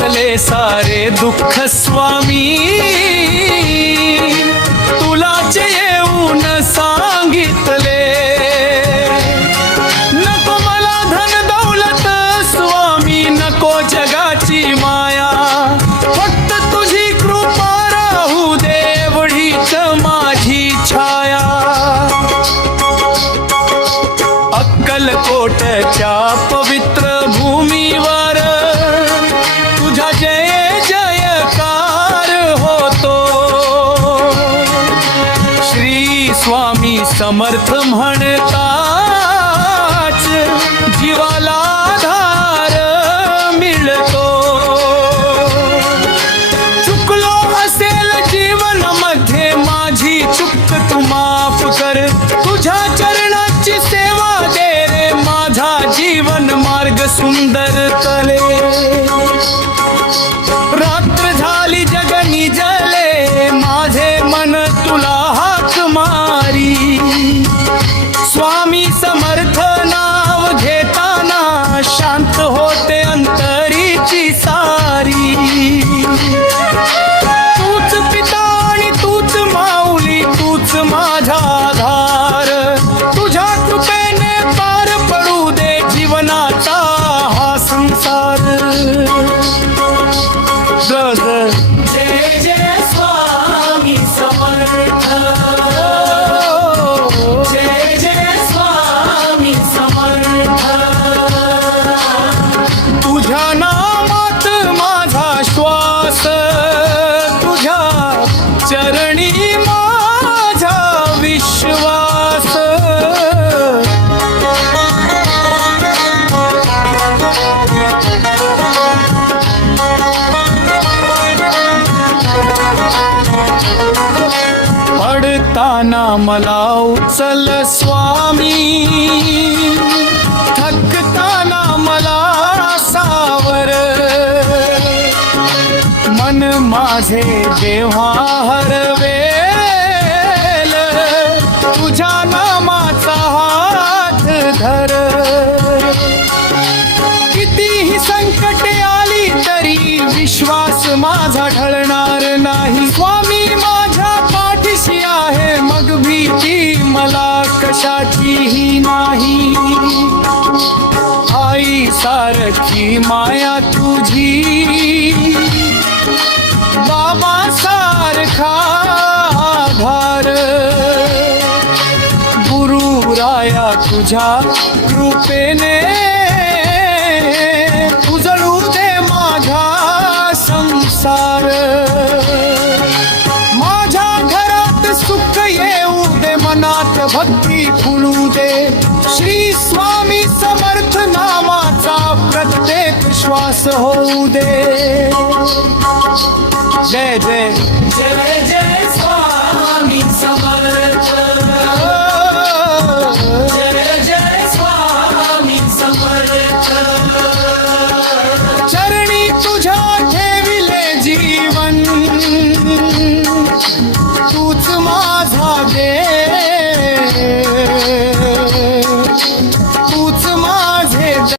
घातले सारे दुःख स्वामी, तुलाच येऊन सांगितले. नको मला धन दौलत स्वामी, नको जगाची माया, फक्त तुझी कृपा राहू दे एवढीच माझी छाया. अक्कलकोटच्या पवित्र भूमीवर तुझा जय जयकार होतो. श्री स्वामी समर्थ म्हणताच जीवाला आधार मिळतो. चुकलो असेल जीवनामध्ये माझी चूक तू माफ कर, तुझ्या चरणाची सेवा दे रे, माझा जीवन मार्ग सुंदर तले. रात्र झाली जग निजले, माझे मन तुला हाक मारी. स्वामी समर्थ नाव घेताना शांत होते अंतरीची सारी. तूच पिता आणि तूच माऊली, तूच माझा आधार, तुझ्या कृपेने पार पडू दे जीवनाचा हा संसार. जय जय स्वामी समर्थ, जय जय स्वामी समर्थ. तुझ्या नामात माझा श्वास, तुझ्या चरणी माझा विश्वास. पडताना मला उचल स्वामी, थकताना मला सावर. मन माझे जेव्हा हरवेल, तुझ्या नामाचा हात धर. कितीही संकटे आली तरी विश्वास माझा ढळणार नाही. स्वामी माझ्या पाठीशी आहे, मग भीती मला कशाचीही नाही. आई सारखी माया तुझी, बाबा सारखा आधार. गुरु राया तुझ्या कृपेने उजळू दे माझा संसार. माझ्या घरात सुख येऊ दे, मनात भक्ती फुलू दे. श्री स्वामी समर्थ नामाचा प्रत्येक श्वास होऊ दे. जय जय